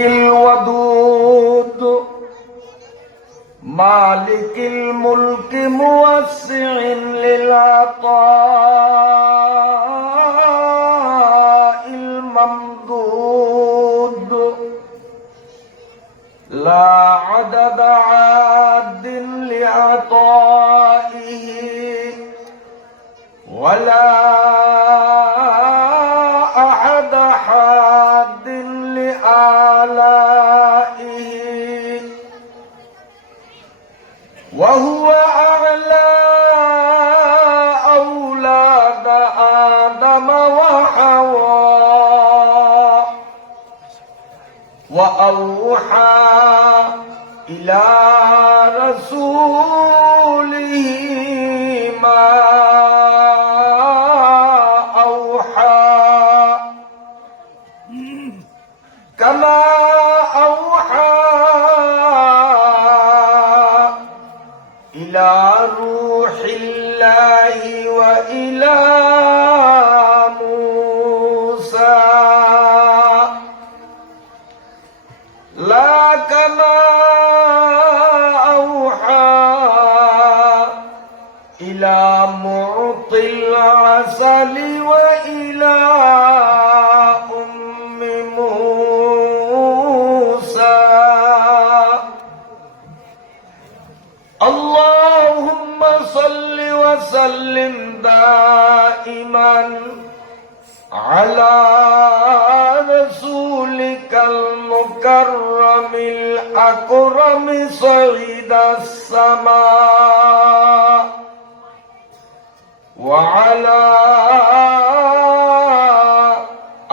الودود مالك الملك موسع للعطاء الممدود لا عدد عاد لعطائه ولا أحد حاد لآلائه وهو أعلى أولاد آدم وحواء وأوحى إلى رسوله ما أوحى كما أوحى إلى روح الله وإلى موسى لا كما أوحى إلى معطي العسل وإلى أم موسى اللهم صل وسلم دائما على رسولك المكرم الأكرم صعيد السماء وعلى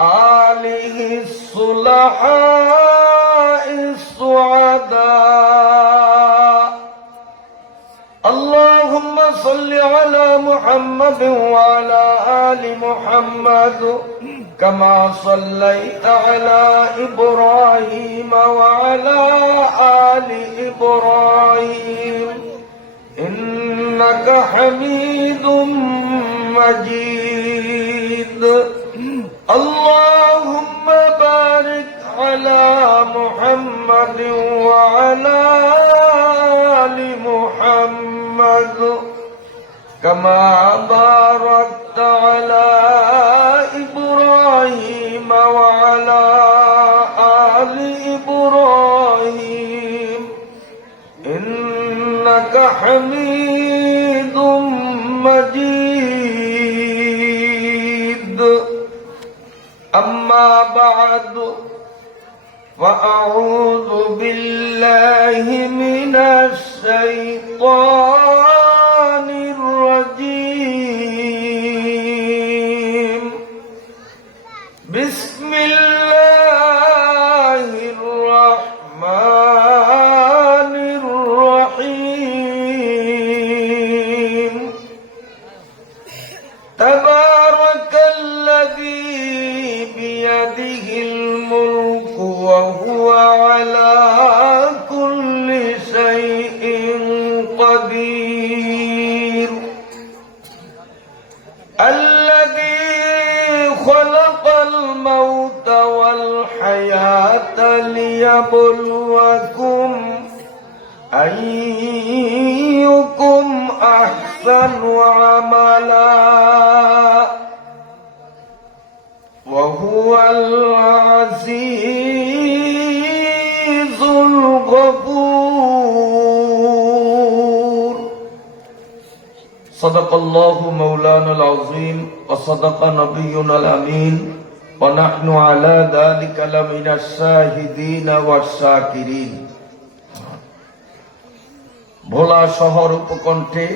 آله الصلحاء السعداء اللهم صل على محمد وعلى آل محمد كما صليت على إبراهيم وعلى آل إبراهيم إنك حميد مجيد اللهم بارك على محمد وعلى آل محمد كما باركت على إبراهيم وعلى آل إبراهيم إنك حميد مجيد أما بعد فأعوذ بالله من الشيطان الرجيم بسم الله الرحمن الرحيم تبارك الذي بيده الملك وهو على كل شيء قدير الذي خلق الموت والحياة ليبلوكم أيكم أحسن عملا وهو العزيز الغفور صدق الله مولانا العظيم وصدق نبينا الأمين ونحن على ذلك لمن الشاهدين والشاكرين ভোলা শহর উপকণ্ঠে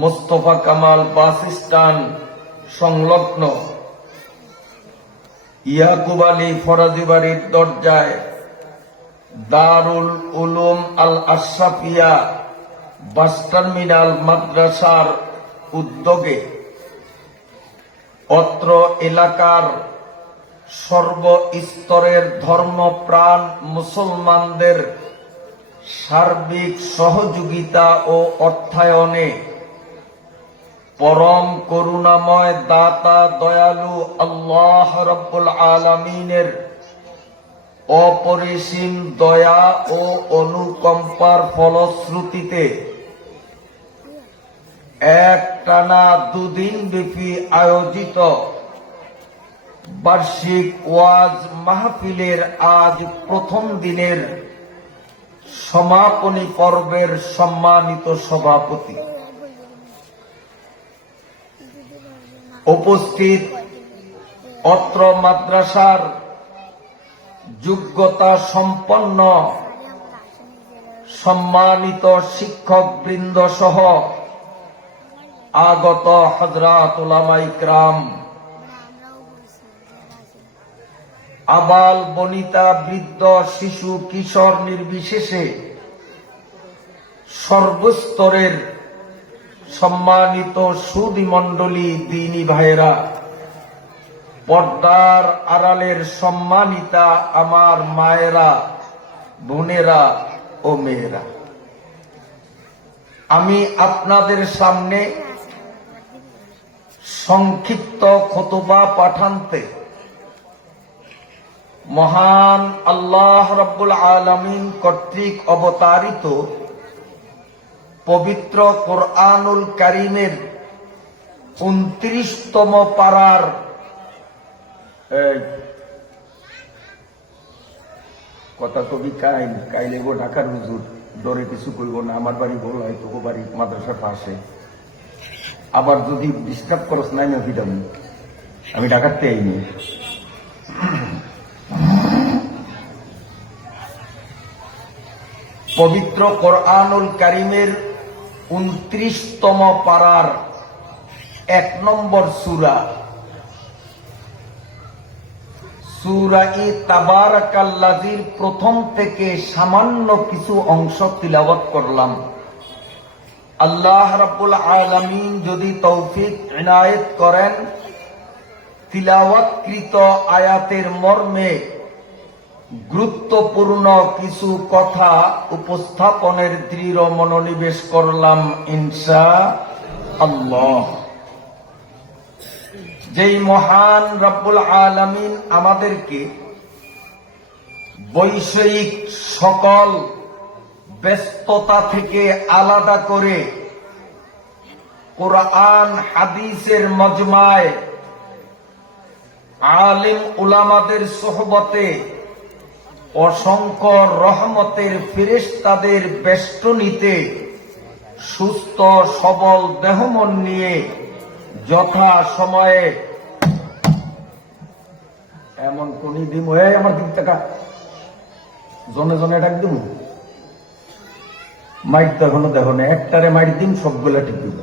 Mostafa Kamal bus stand সংলগ্ন ইয়াকুব আলী ফরাজি বাড়ির দরজায় দারুল উলুম আল আশরাফিয়া বাস টার্মিনাল মাদ্রাসার উদ্যোগে অত্র এলাকার সর্বস্তরের ধর্মপ্রাণ মুসলমানদের সার্বিক সহযোগিতা ও অর্থায়নে পরম করুণাময় দাতা দয়ালু আল্লাহ রাব্বুল আলামিনের অপরিসীম দয়া ও অনুকম্পার ফলশ্রুতিতে একটানা 2 দিন ব্যাপী আয়োজিত বার্ষিক ওয়াজ মাহফিলের আজ প্রথম দিনের সমাপনী পর্বের সম্মানিত সভাপতি, উপস্থিত অত্র মাদ্রাসার যোগ্যতা সম্পন্ন সম্মানিত শিক্ষক বৃন্দ সহ আগত হযরত উলামা ইকরাম, আবাল বনিতা বৃদ্ধ শিশু কিশোর নির্বিশেষে সর্বস্তরের সম্মানিত সুধী মণ্ডলী, দ্বীনী ভাইয়েরা, পর্দার আড়ালের সম্মানিতা আমার মায়েরা, বোনেরা ও মেয়েরা, আমি আপনাদের সামনে সংক্ষিপ্ত খুতবা পাঠান্তে মহান আল্লাহ রাব্বুল আলামিন কর্তৃক অবতারিত পবিত্র কোরআনুল কারীমের 29তম পারার কথা কবি কাইলে গো ঢাকার হুজুর ডরে কিছু কইব না, আমার বাড়ি বল হয় তোকে বাড়ি মাদ্রাসার পাশে, আবার যদি ডিস্টার্ব করস নাই না ভিডাম, আমি ঢাকাতে আইনি। পবিত্র কোরআনুল কারীমের 29তম পারার 1 নম্বর সূরা সূরা-ই তাবারাকাল্লাযীর প্রথম থেকে সামান্য কিছু অংশ তিলাওয়াত করলাম। আল্লাহ রাব্বুল আলামিন যদি তৌফিক ইনায়েত করেন, তিলাওয়াতকৃত আয়াতের মর্মে গুরুত্বপূর্ণ কিছু কথা উপস্থাপনের দৃঢ় মনোনিবেশ করলাম ইনশাআল্লাহ। যেই মহান রব্বুল আলামিন আমাদেরকে বৈষয়িক সকল ব্যস্ততা থেকে আলাদা করে কোরআন হাদিসের মজমায় আলিম উলামাদের সোহবতে অসংখ্য রহমতের ফেরেশতাদের বেষ্টনীতে সুস্থ সবল দেহমন নিয়ে যথা সময়ে এমন কোন দিন আমার দিক টাকা জনে জনে ডাক দিব, মাইক তো এখনো দেখো না, একটারে মাইক দিন সবগুলা ঠিক দিব।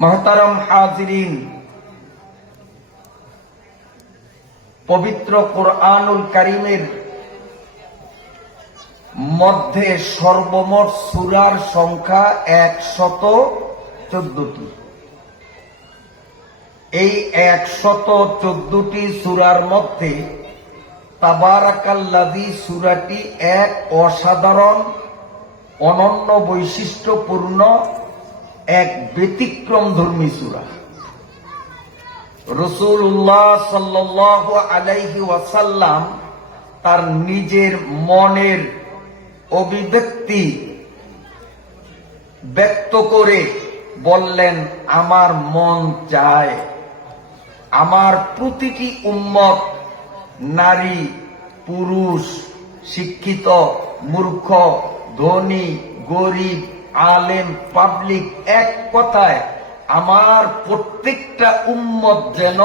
মুহতারাম হাজিরিন, পবিত্র কোরআনুল কারীমের মধ্যে সর্বমোট সূরার সংখ্যা 114টি। এই 114টি সূরার মধ্যে তাবারাকাল্লাযী সূরাটি এক অসাধারণ অনন্য বৈশিষ্ট্যপূর্ণ এক ব্যতিক্রমধর্মী সূরা। রাসূলুল্লাহ সাল্লাল্লাহু আলাইহি ওয়াসাল্লাম তার নিজের মনের অভিব্যক্তি ব্যক্ত করে বললেন, আমার মন চায় আমার প্রতিটি উম্মত, নারী পুরুষ, শিক্ষিত মূর্খ, ধনী গরিব, আলেম পাবলিক, এক কথায় আমার প্রত্যেকটা উম্মত যেন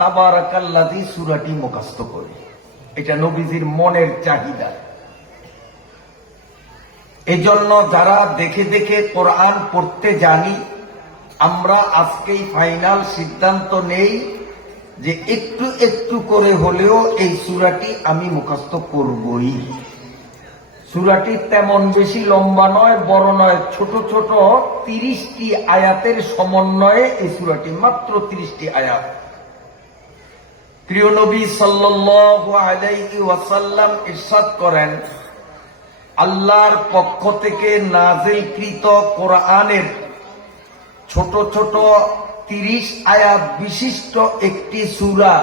তাবারাকাল্লাযী সূরাটি মুখস্থ করে। এটা নবীজির মনের চাহিদা। এজন্য যারা দেখে দেখে কোরআন পড়তে জানি, আমরা আজকেই ফাইনাল সিদ্ধান্ত নেই যে একটু একটু করে হলেও এই সূরাটি আমি মুখস্থ করবই। সূরাটি তেমন বেশি লম্বা নয়, বড় নয়, ছোট ছোট 30টি আয়াতের সমন্বয়ে এই সূরাটি, মাত্র 30টি আয়াত। প্রিয় নবী সাল্লাল্লাহু আলাইহি ওয়াসাল্লাম ইরশাদ করেন, আল্লাহর পক্ষ থেকে নাযিলকৃত কোরআনের ছোট ছোট 30 আয়াত বিশিষ্ট একটি সূরা।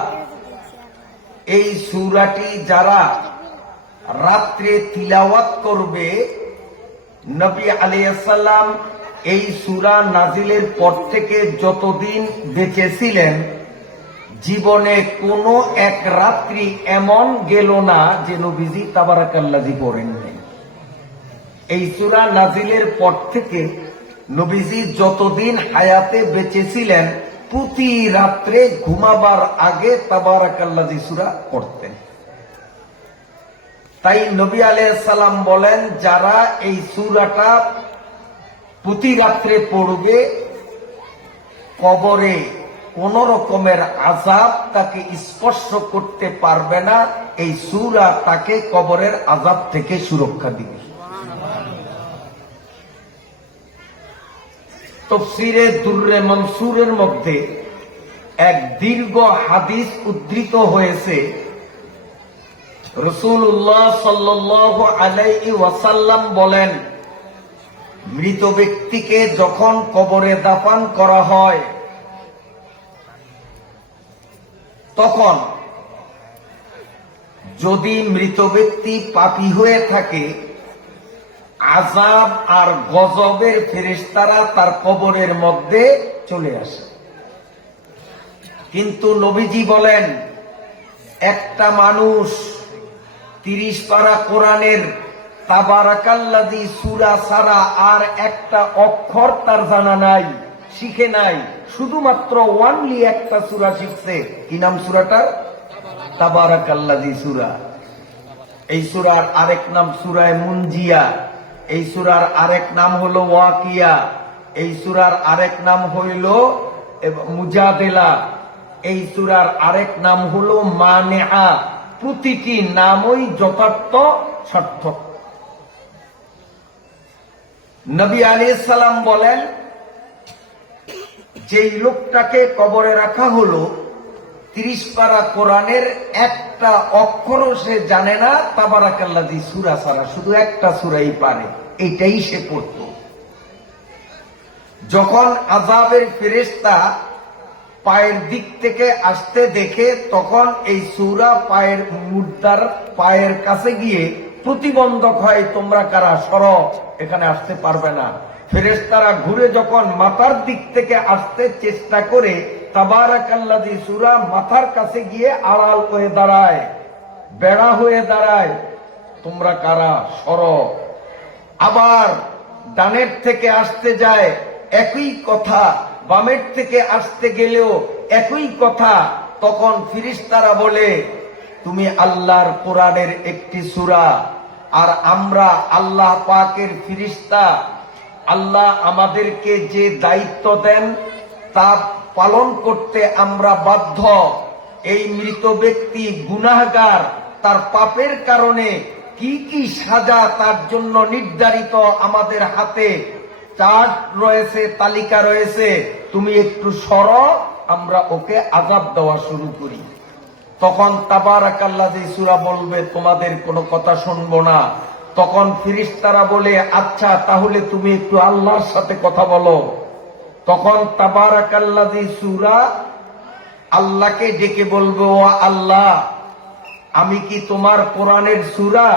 এই সূরাটি যারা রাত্রে তিলাওয়াত করবে, নবী আলাইহিস সালাম এই সূরা নাজিলের পর থেকে যতদিন বেঁচে ছিলেন, জীবনে কোনো এক রাত্রি এমন গেল না যে নবীজি তাবারাকাল্লাজি পড়েননি। এই সূরা নাজিলের পর থেকে নবীজি যতদিন হায়াতে বেঁচে ছিলেন, প্রতি রাত্রে ঘুমাবার আগে তাবারাকাল্লাজি সূরা পড়তেন। তাই নবী আলাইহিস সালাম বলেন, যারা এই সূরাটা প্রতি রাত্রে পড়বে, কবরে কোন রকমের আযাব তাকে স্পর্শ করতে পারবে না। এই সূরা তাকে কবরের আযাব থেকে সুরক্ষা দিবে। তাফসীরে দুররে মনসুরের মধ্যে এক দীর্ঘ হাদিস উদ্ধৃত হয়েছে। রাসূলুল্লাহ সাল্লাল্লাহু আলাইহি ওয়াসাল্লাম বলেন, মৃত ব্যক্তিকে যখন কবরে দাফন করা হয়, তখন যদি মৃত ব্যক্তি পাপী হয়ে থাকে, আযাব আর গজবের ফেরেশতারা তার কবরের মধ্যে চলে আসে। কিন্তু নবীজি বলেন, একটা মানুষ 30 পারা কোরআনের তাবারাকাল্লাযী সূরা ছাড়া আর একটা অক্ষর তার জানা নাই, শিখে নাই, শুধুমাত্র ওয়ানলি একটা সূরা শিখছে। কি নাম সূরাটার? তাবারাকাল্লাযী সূরা। এই সূরার আরেক নাম সূরায়ে মুনজিয়া, এই সূরার আরেক নাম হলো ওয়াকিয়া, এই সূরার আরেক নাম হইল মুজাদেলা, এই সূরার আরেক নাম হলো মানিআ। প্রতিটি নামই যথার্থ সার্থক। নবী আলাইহিস সালাম বলেন, যেই লোকটাকে কবরে রাখা হলো, 30 পারা কোরআনের একটা অক্ষরও সে জানে না, তাবারাকাল্লাযী সূরা ছাড়া শুধু একটা সূরাই পারে, এটাই সে পড়ত। যখন আযাবের ফেরেশতা পায়ের দিক থেকে আসতে দেখে, তখন এই সূরা পায়ের মুর্দার পায়ের কাছে গিয়ে প্রতিবন্ধক হয়, তোমরা কারা, সরো, এখানে আসতে পারবে না। ফেরেশতারা ঘুরে যখন মাথার দিক থেকে আসতে চেষ্টা করে, তাবারাকাল্লাযী সূরা মাথার কাছে গিয়ে আড়াল হয়ে দাঁড়ায়, বেড়া হয়ে দাঁড়ায়, তোমরা কারা, সরো। আবার ডানের থেকে আসতে যায়, একই কথা, বামের থেকে আসতে গেলেও একই কথা। তখন ফেরেশতারা বলে, তুমি আল্লাহর কোরআনের একটি সূরা, আর আমরা আল্লাহ পাকের ফেরেশতা। আল্লাহ আমাদেরকে যে দায়িত্ব দেন তা পালন করতে আমরা বাধ্য। এই মৃত ব্যক্তি গুনাহগার, তার পাপের কারণে কি কি সাজা তার জন্য নির্ধারিত আমাদের হাতে চার্ট রয়েছে, তালিকা রয়েছে, তুমি একটু সরো, আমরা ওকে আযাব দেওয়া শুরু করি। তখন তাবারাকাল্লাযী সূরা বলবে, তোমাদের কোনো কথা শুনবো না। তখন ফেরেশতারা বলে, আচ্ছা তাহলে তুমি একটু আল্লাহর সাথে কথা বলো। তখন তাবারাকাল্লাযী সূরা আল্লাহকে ডেকে বলবে, ও আল্লাহ, আমি কি তোমার কোরআনের সূরা?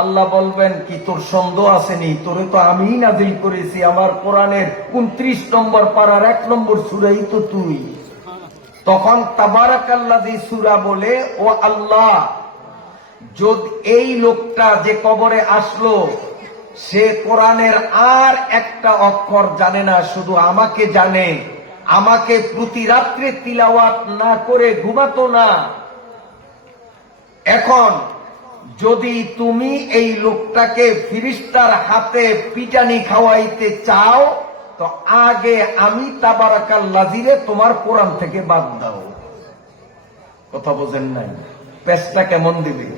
আল্লাহ বলবেন, কি তোর সন্দেহ আসেনি? তোরে তো আমিই নাযিল করেছি, আমার কোরআনের 29 নম্বর পারার 1 নম্বর সূরাই তো তুই। তখন তাবারাকাল্লাযী সূরা বলে, ও আল্লাহ, যদি এই লোকটা যে কবরে আসলো, সে কোরআনের আর একটা অক্ষর জানে না, শুধু আমাকে জানে, আমাকে প্রতি রাত্রে তিলাওয়াত না করে ঘুমাতো না। এখন যদি তুমি এই লোকটাকে ফেরেশতার হাতে পিটানি খাওয়াইতে চাও, তো আগে আমি তাবারাকাল্লাযীরে তোমার কোরআন থেকে বাদ দাও। কথা বোঝেন নাই? পেশটা কেমন দিবে?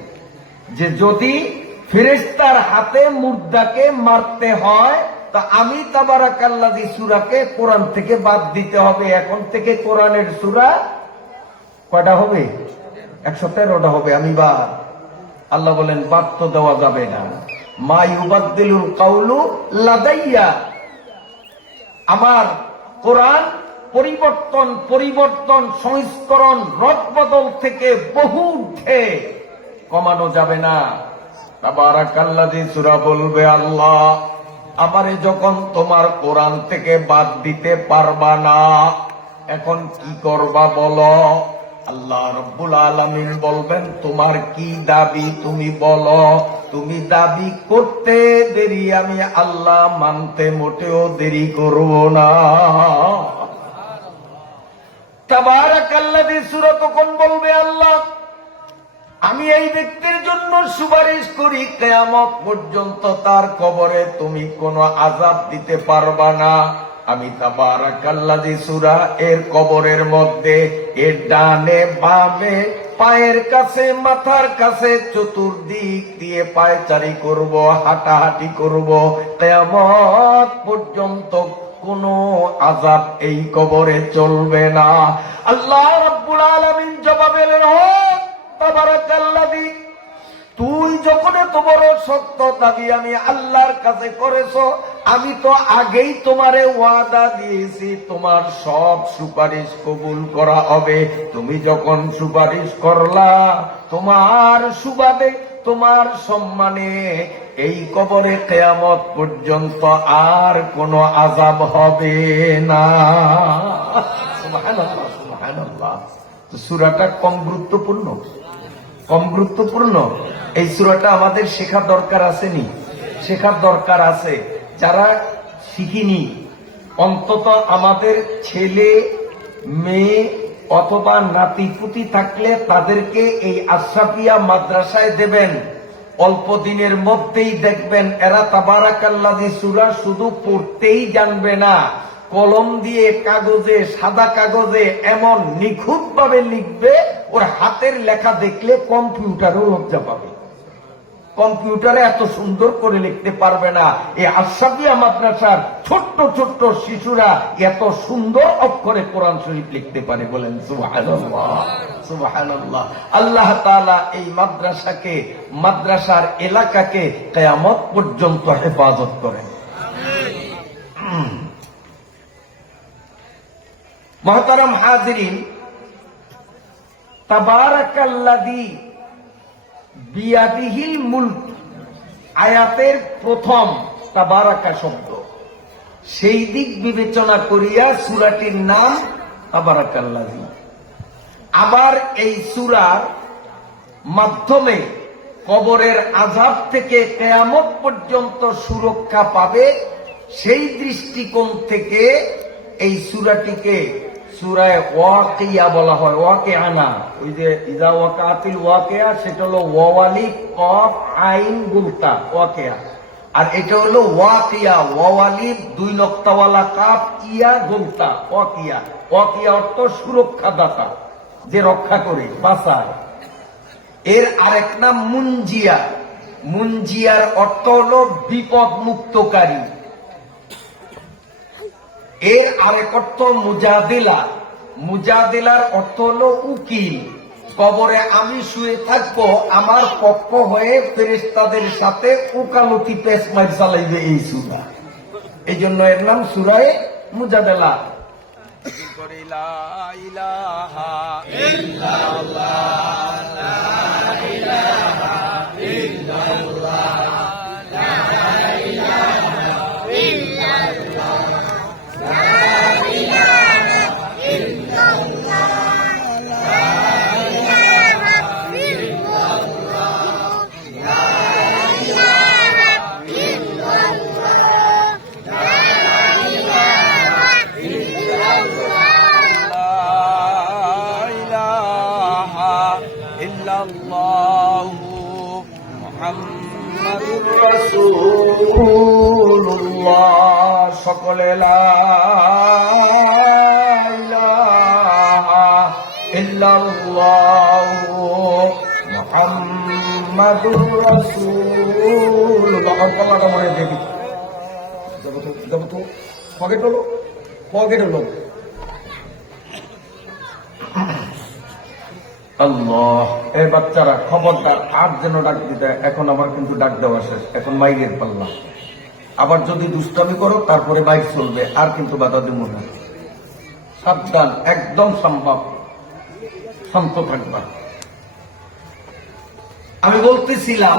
যে যদি ফেরেশতার হাতে মুর্দাকে মারতে হয়, তা আমি তাবারাকাল্লাযী সূরাকে কোরআন থেকে বাদ দিতে হবে। এখন থেকে কোরআনের সূরা কয়টা হবে? 113টা হবে। আমি বাদ। আল্লাহ বলেন, বাদ তো দেওয়া যাবে না। মা ইউবাদদিলুল কাউলু লাদাইয়া, আমার কোরআন পরিবর্তন পরিবর্তন সংস্করণ রদবদল থেকে বহু ঊর্ধ্বে কমানো যাবে না। তাবারাকাল্লাযী সূরা বলবে, আল্লাহ আমারে যখন তোমার কোরআন থেকে বাদ দিতে পারবা না, এখন কি করবা বলো। আল্লাহ রাব্বুল আলামিন বলবেন, তোমার কি দাবি তুমি বলো। তুমি দাবি করতে দেরি, আমি আল্লাহ মানতে মোটেও দেরি করব না। তাবারাকাল্লাযী সূরা তখন বলবে, আল্লাহ আমি এই ব্যক্তির জন্য সুপারিশ করি, কিয়ামত পর্যন্ত তার কবরে তুমি কোনো আযাব দিতে পারবা না। আমি তাবারাকাল্লাযী সূরা এর কবরের মধ্যে এর ডানে বামে পায়ের কাছে মাথার কাছে চতুর্দিক দিয়ে পায়চারি করব, হাঁটাহাঁটি করব, কিয়ামত পর্যন্ত কোনো আযাব এই কবরে চলবে না। আল্লাহ রাব্বুল আলামিন জবাবে দিলেন, তাবারাকাল্লাযী তুই যখন এত বড় সত্য দাবি আমি আল্লাহর কাছে করেছো, আমি তো আগেই তোমারে ওয়াদা দিয়েছি তোমার সব সুপারিশ কবুল করা হবে। তুমি যখন সুপারিশ করলা, তোমার সুবাদে তোমার সম্মানে এই কবরে কিয়ামত পর্যন্ত আর কোনো আযাব হবে না। সুবহানাল্লাহ, সুবহানাল্লাহ। তো সূরাটা কম গুরুত্বপূর্ণ, কম গুরুত্বপূর্ণ। এই সূরাটা আমাদের শেখার দরকার আসেনি, শেখার দরকার আছে। যারা শিখিনি, অন্তত আমাদের ছেলে মেয়ে অথবা নাতিপুতি থাকলে তাদেরকে এই আশরাফিয়া মাদ্রাসায় দেবেন। অল্প দিনের মধ্যেই দেখবেন এরা তাবারাকাল্লাযী সূরা শুধু পড়তেই জানবে না, কলম দিয়ে কাগজে, সাদা কাগজে এমন নিখুঁত ভাবে লিখবে, ওর হাতের লেখা দেখলে কম্পিউটারও লজ্জা পাবে। কম্পিউটারে এত সুন্দর করে লিখতে পারবে না। এই আশরাফিয়া মাদ্রাসার ছোট্ট ছোট্ট শিশুরা এত সুন্দর অক্ষরে কোরআন শরীফ লিখতে পারে। বলেন সুবহানাল্লাহ, সুবহানাল্লাহ। আল্লাহ তাআলা এই মাদ্রাসাকে, মাদ্রাসার এলাকাকে কিয়ামত পর্যন্ত হেফাজত করেন। মুহতারাম হাজিরিন, তাবারাকাল্লাযী বিয়াদিহিল মুলক আয়াতের প্রথম তাবারাকা শব্দ, সেই দিক বিবেচনা করিয়া সূরাটির নাম তাবারাকাল্লাযী। আবার এই সূরার মাধ্যমে কবরের আযাব থেকে কিয়ামত পর্যন্ত সুরক্ষা পাবে, সেই দৃষ্টিকোণ থেকে এই সূরাটিকে সূরায়ে ওয়াকিয়া বলা হয়। ওয়াকিয়া না, ওই যে ইযা ওয়াকাতিল ওয়াকিয়া, সেটা হলো ওয়ালিফ কফ আইন গুলতা ওয়াকিয়া, আর এটা হলো ওয়াকিয়া, ওয়ালিফ দুই নক্তাওয়ালা কাফ ইয়া গুলতা ওয়াকিয়া। ওয়াকিয়া অর্থ সুরক্ষাদাতা, যে রক্ষা করে, বাঁচায়। এর আরেক নাম মুনজিয়া, মুনজিয়ার অর্থ হলো বিপদ মুক্তকারী। এর আরেক অর্থ মুজাদিলা, মুজাদিলার অর্থ হলো উকিল। কবরে আমি শুয়ে থাকবো, আমার পক্ষ হয়ে ফেরেশতাদের সাথে উকালতি পেশমার চালাইবে এই সূরা। এই জন্য এর নাম সূরায়ে মুজাদিলা। সকলে লা ইলাহা ইল্লাল্লাহু মুহাম্মাদুর রাসূলুল্লাহ। কথাটা মনে রেখে যাব তো, পকেট হলো, পকেট হলো। আল্লাহ, এই বাচ্চারা খবরদার আর যেন ডাক দিতে। এখন আমার কিন্তু ডাক দেওয়া শেষ, এখন মাইরের পাল্লা। আবার যদি দুষ্টামি করো তারপরে বাইক চলবে, আর কিন্তু বাধা দেব না। সাবধান, একদম সম্ভব, শান্ত থাকবা। আমি বলতেছিলাম